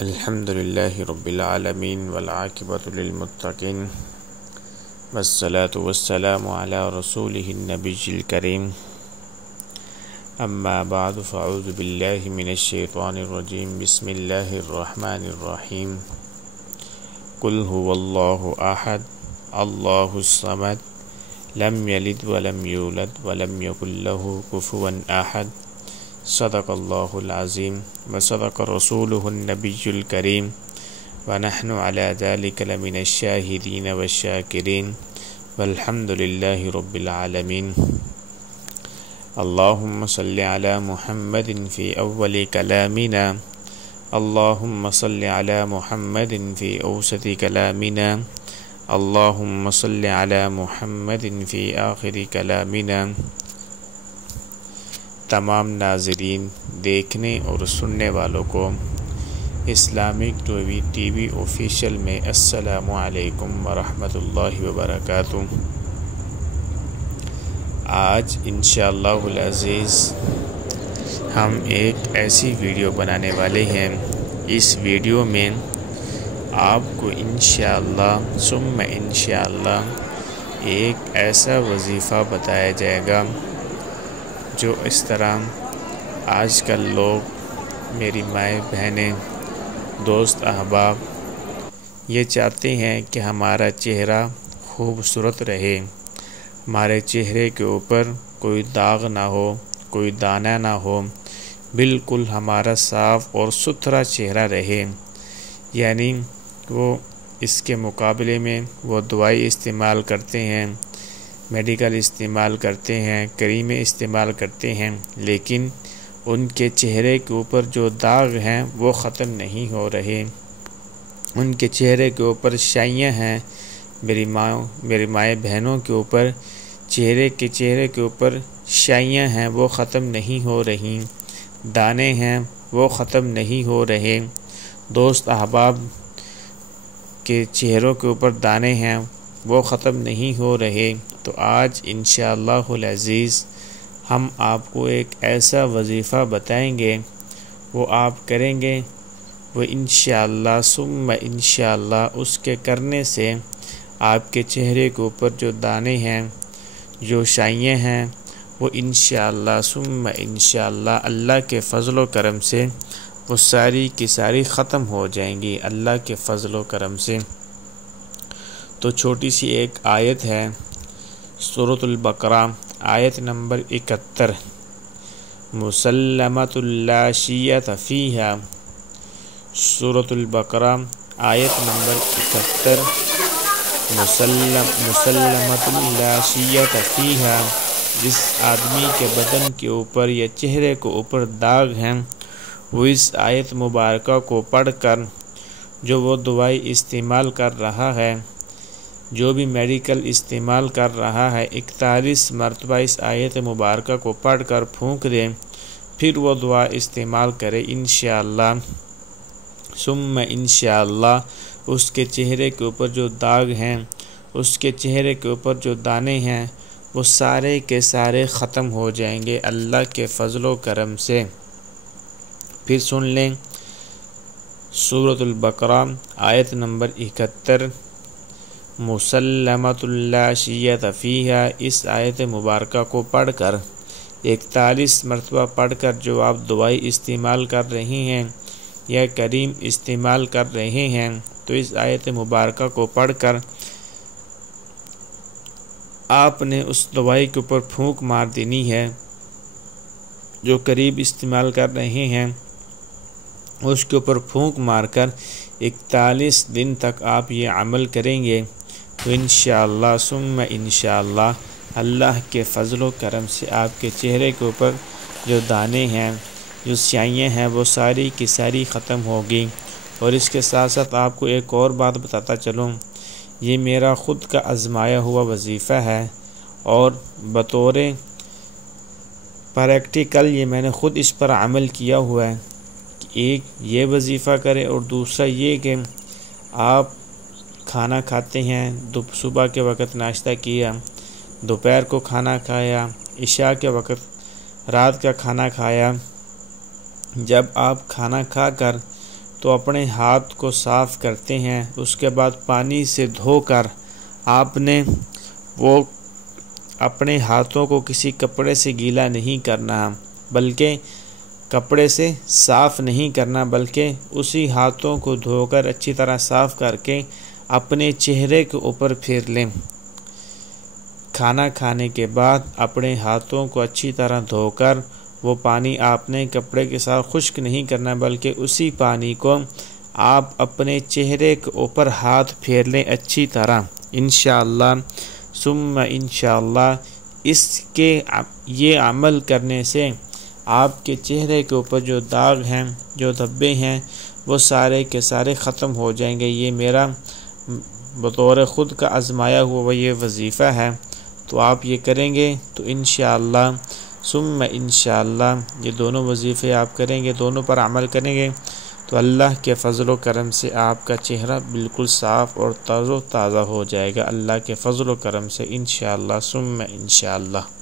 الحمد لله رب العالمين والعاقبة للمتقين والصلاة والسلام على رسوله النبي الكريم أما بعد فأعوذ بالله من الشيطان الرجيم بسم الله الرحمن الرحيم قل هو الله أحد الله الصمد لم يلد ولم يولد ولم يكن له كفوا أحد صدق الله العظيم وصدق رسوله النبي الكريم ونحن على ذلك لمن الشاهدين والشاكرين والحمد لله رب العالمين اللهم صل على محمد في أول كلامنا اللهم صل على محمد في أوسط كلامنا اللهم صل على محمد في آخر كلامنا۔ تمام ناظرین، دیکھنے اور سننے والوں کو اسلامک ٹی وی آفیشیل میں السلام علیکم ورحمۃ اللہ وبرکاتہ۔ آج انشاءاللہ العزیز ہم ایک ایسی ویڈیو بنانے والے ہیں۔ اس ویڈیو میں آپ کو انشاءاللہ ثم انشاءاللہ ایک ایسا وظیفہ بتایا جائے گا جو اس طرح آج کل لوگ، میری مائیں بہنیں، دوست احباب یہ چاہتے ہیں کہ ہمارا چہرہ خوبصورت رہے، ہمارے چہرے کے اوپر کوئی داغ نہ ہو، کوئی دانہ نہ ہو، بالکل ہمارا صاف اور ستھرا چہرہ رہے۔ یعنی وہ اس کے مقابلے میں وہ دوائی استعمال کرتے ہیں، میڈیکل استعمال کرتے ہیں، کریمیں استعمال کرتے ہیں، لیکن ان کے چہرے کے اوپر جو داغ ہیں وہ ختم نہیں ہو رہے، ان کے چہرے کے اوپر شائیاں ہیں، میری مائیں بہنوں کے اوپر چہرے کے اوپر شائیاں ہیں، وہ ختم نہیں ہو رہی، دانے ہیں وہ ختم نہیں ہو رہے، دوست احباب کے چہروں کے اوپر دانے ہیں وہ ختم نہیں ہو رہے۔ تو آج انشاءاللہ العزیز ہم آپ کو ایک ایسا وظیفہ بتائیں گے، وہ آپ کریں گے، وہ انشاءاللہ ثم انشاءاللہ اس کے کرنے سے آپ کے چہرے کے اوپر جو دانے ہیں، جو شائیاں ہیں، وہ انشاءاللہ ثم انشاءاللہ اللہ کے فضل و کرم سے وہ ساری کی ساری ختم ہو جائیں گی، اللہ کے فضل و کرم سے۔ تو چھوٹی سی ایک آیت ہے، سورۃ البقرہ آیت نمبر 71، مسلمۃ لا شیۃ فیہا۔ سورۃ البقرہ آیت نمبر 71، مسلمۃ لا شیۃ فیہا۔ جس آدمی کے بدن کے اوپر یا چہرے کے اوپر داغ ہیں، وہ اس آیت مبارکہ کو پڑھ کر جو وہ دوائی استعمال کر رہا ہے، جو بھی میڈیکل استعمال کر رہا ہے، 41 مرتبہ اس آیت مبارکہ کو پڑھ کر پھونک دے، پھر وہ دعا استعمال کرے، انشاءاللہ ثم انشاءاللہ اس کے چہرے کے اوپر جو داغ ہیں، اس کے چہرے کے اوپر جو دانے ہیں، وہ سارے کے سارے ختم ہو جائیں گے اللہ کے فضل و کرم سے۔ پھر سن لیں، سورۃ البقرہ آیت نمبر 71، مسلمۃ لا شیۃ فیہا۔ اس آیت مبارکہ کو پڑھ کر 41 مرتبہ پڑھ کر جو آپ دوائی استعمال کر رہے ہیں یا کریم استعمال کر رہے ہیں، تو اس آیت مبارکہ کو پڑھ کر آپ نے اس دوائی کے اوپر پھونک مار دینی ہے، جو کریم استعمال کر رہے ہیں اس کے اوپر پھونک مار کر 41 دن تک آپ یہ عمل کریں گے، تو انشاءاللہ ثم انشاءاللہ اللہ کے فضل و کرم سے آپ کے چہرے کے اوپر جو دانے ہیں، جو سیاہیاں ہیں، وہ ساری کی ساری ختم ہوگی۔ اور اس کے ساتھ ساتھ آپ کو ایک اور بات بتاتا چلوں، یہ میرا خود کا آزمایا ہوا وظیفہ ہے، اور بطور پریکٹیکل یہ میں نے خود اس پر عمل کیا ہوا ہے کہ ایک یہ وظیفہ کریں، اور دوسرا یہ کہ آپ کھانا کھاتے ہیں، صبح کے وقت ناشتہ کیا، دوپہر کو کھانا کھایا، عشاء کے وقت رات کا کھانا کھایا، جب آپ کھانا کھا کر تو اپنے ہاتھ کو صاف کرتے ہیں، اس کے بعد پانی سے دھو کر آپ نے وہ اپنے ہاتھوں کو کسی کپڑے سے گیلا نہیں کرنا، بلکہ کپڑے سے صاف نہیں کرنا، بلکہ اسی ہاتھوں کو دھو کر اچھی طرح صاف کر کے اپنے چہرے کے اوپر پھیر لیں۔ کھانا کھانے کے بعد اپنے ہاتھوں کو اچھی طرح دھو کر وہ پانی آپ نے کپڑے کے ساتھ خشک نہیں کرنا، بلکہ اسی پانی کو آپ اپنے چہرے کے اوپر ہاتھ پھیر لیں اچھی طرح، انشاءاللہ ثم انشاءاللہ۔ یہ عمل کرنے سے آپ کے چہرے کے اوپر جو داغ ہیں، جو دھبے ہیں، وہ سارے کے سارے ختم ہو جائیں گے۔ یہ میرا بطور خود کا آزمایا ہوا یہ وظیفہ ہے، تو آپ یہ کریں گے تو انشاءاللہ ثم انشاءاللہ یہ دونوں وظیفے آپ کریں گے، دونوں پر عمل کریں گے تو اللہ کے فضل و کرم سے آپ کا چہرہ بالکل صاف اور تازہ ہو جائے گا، اللہ کے فضل و کرم سے انشاءاللہ ثم انشاءاللہ۔